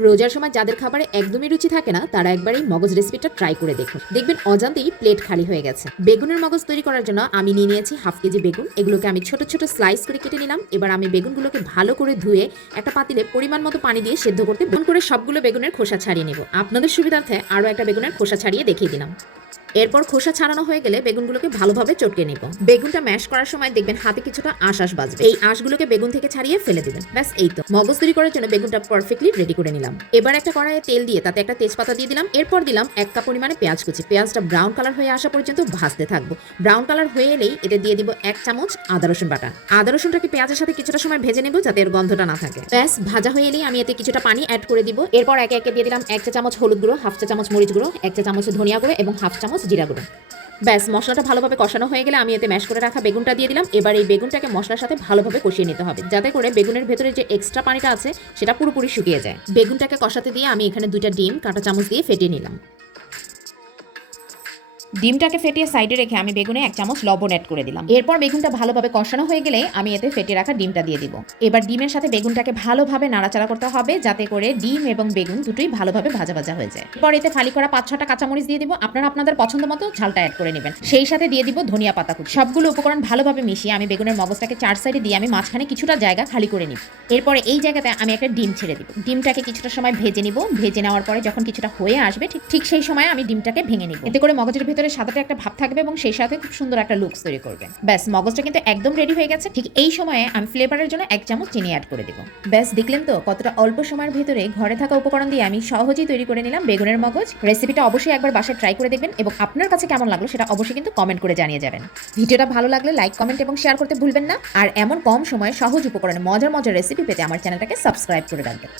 রোজার সময় যাদের খাবারে একদমই রুচি থাকে না তারা একবার এই মগজ রেসিপিটা ট্রাই করে দেখুন, দেখবেন অজান্তেই প্লেট খালি হয়ে গেছে। বেগুনের মগজ তৈরি করার জন্য আমি নিয়ে নিয়েছি হাফ কেজি বেগুন। এগুলোকে আমি ছোট ছোট স্লাইস করে কেটে নিলাম। এবার আমি বেগুনগুলোকে ভালো করে ধুয়ে একটা পাতিলে পরিমাণ মতো পানি দিয়ে সেদ্ধ করতে বন্ধ করে সবগুলো বেগুনের খোসা ছাড়িয়ে নেব। আপনাদের সুবিধার্থে আরও একটা বেগুনের খোসা ছাড়িয়ে দেখিয়ে দিলাম। এরপর খোসা ছাড়ানো হয়ে গেলে বেগুনগুলোকে ভালোভাবে চটকে নেব। বেগুনটা ম্যাশ করার সময় দেখবেন হাতে কিছুটা আঁশ বাজবে, এই আঁশগুলোকে বেগুন থেকে ছাড়িয়ে ফেলে দিবেন। ব্যাস এই তো মগজ তৈরি করার জন্য বেগুনটা পারফেক্টলি রেডি করে নিলাম। এবার একটা কড়াইয়ে তেল দিয়ে তাতে একটা তেজপাতা দিয়ে দিলাম। এরপর দিলাম 1 কাপ পরিমাণে পেঁয়াজ কুচি। পেঁয়াজটা ব্রাউন কালার হয়ে আসা পর্যন্ত ভাজতে থাকবো। ব্রাউন কালার হয়ে এলেই এতে দিয়ে দিব 1 চামচ আদা রসুন বাটা। আদা রসুনটাকে পেঁয়াজের সাথে কিছুটা সময় ভেজে নেব যাতে এর গন্ধটা না থাকে। ব্যাস ভাজা হয়ে এলেই আমি এতে কিছুটা পানি অ্যাড করে দিব। এরপর একে একে দিয়ে দিলাম 1 চা চামচ হলুদ গুঁড়ো, হাফ চা চামচ মরিচ গুঁড়ো, 1 চা চামচ ধনিয়া গুঁড়ো এবং হাফ চামচ জিরা গুঁড়ো। ব্যাস মশলাটা ভালোভাবে কষানো হয়ে গেলে আমি এতে ম্যাশ করে রাখা বেগুনটা দিয়ে দিলাম। এবার এই বেগুনটাকে মশলার সাথে ভালোভাবে কষিয়ে নিতে হবে যাতে করে বেগুনের ভেতরে যে এক্সট্রা পানিটা আছে সেটা পুরোপুরি শুকিয়ে যায়। বেগুনটাকে কষাতে দিয়ে আমি এখানে 2টা ডিম কাঁটা চামচ দিয়ে ফেটিয়ে নিলাম। ডিমটাকে ফেটিয়ে সাইডে রেখে আমি বেগুনে 1 চামচ লবণ অ্যাড করে দিলাম। এরপর বেগুনটা ভালোভাবে কষানো হয়ে গেলে আমি এতে ফেটিয়ে রাখা ডিমটা দিয়ে দিব। এবার ডিমের সাথে বেগুনটাকে ভালোভাবে নাড়াচাড়া করতে হবে যাতে করে ডিম এবং বেগুন দুটোই ভালোভাবে ভাজা ভাজা হয়ে যায়। এরপর এতে ফালি করা 5-6টা কাঁচামরিচ দিয়ে দিব। আপনারা আপনাদের পছন্দ মতো ঝালটা অ্যাড করে নেবেন। সেই সাথে দিয়ে দিব ধনিয়া পাতা কুচি। সবগুলো উপকরণ ভালোভাবে মিশিয়ে আমি বেগুনের মগজটাকে 4 সাইডে দিয়ে আমি মাঝখানে কিছুটা জায়গা খালি করে নিব। এরপরে এই জায়গাতে আমি একটা ডিম ছেড়ে দিব। ডিমটাকে কিছুটা সময় ভেজে নিব। ভেজে নেওয়ার পরে যখন কিছুটা হয়ে আসবে ঠিক সেই সময় আমি ডিমটাকে ভেঙে নিব। এতে করে মগজের ভিতরে সাদাটা একটা ভাব থাকবে এবং সেই সাথে খুব সুন্দর একটা লুকস তৈরি করবে। ব্যাস মগজটা কিন্তু একদম রেডি হয়ে গেছে। ঠিক এই সময়ে আমি ফ্লেভারের জন্য 1 চামচ চিনি অ্যাড করে দেব। ব্যাস দেখলেন তো কতটা অল্প সময়ের ভিতরে ঘরে থাকা উপকরণ দিয়ে আমি সহজেই তৈরি করে নিলাম বেগুনের মগজ। রেসিপিটা অবশ্যই একবার বাসায় ট্রাই করে দেখবেন এবং আপনার কাছে কেমন লাগলো সেটা অবশ্যই কিন্তু কমেন্ট করে জানিয়ে যাবেন। ভিডিওটা ভালো লাগলে লাইক, কমেন্ট এবং শেয়ার করতে ভুলবেন না। আর এমন কম সময়ে সহজ উপকরণে মজার মজার রেসিপি পেতে আমার চ্যানেলটাকে সাবস্ক্রাইব করে রাখবেন।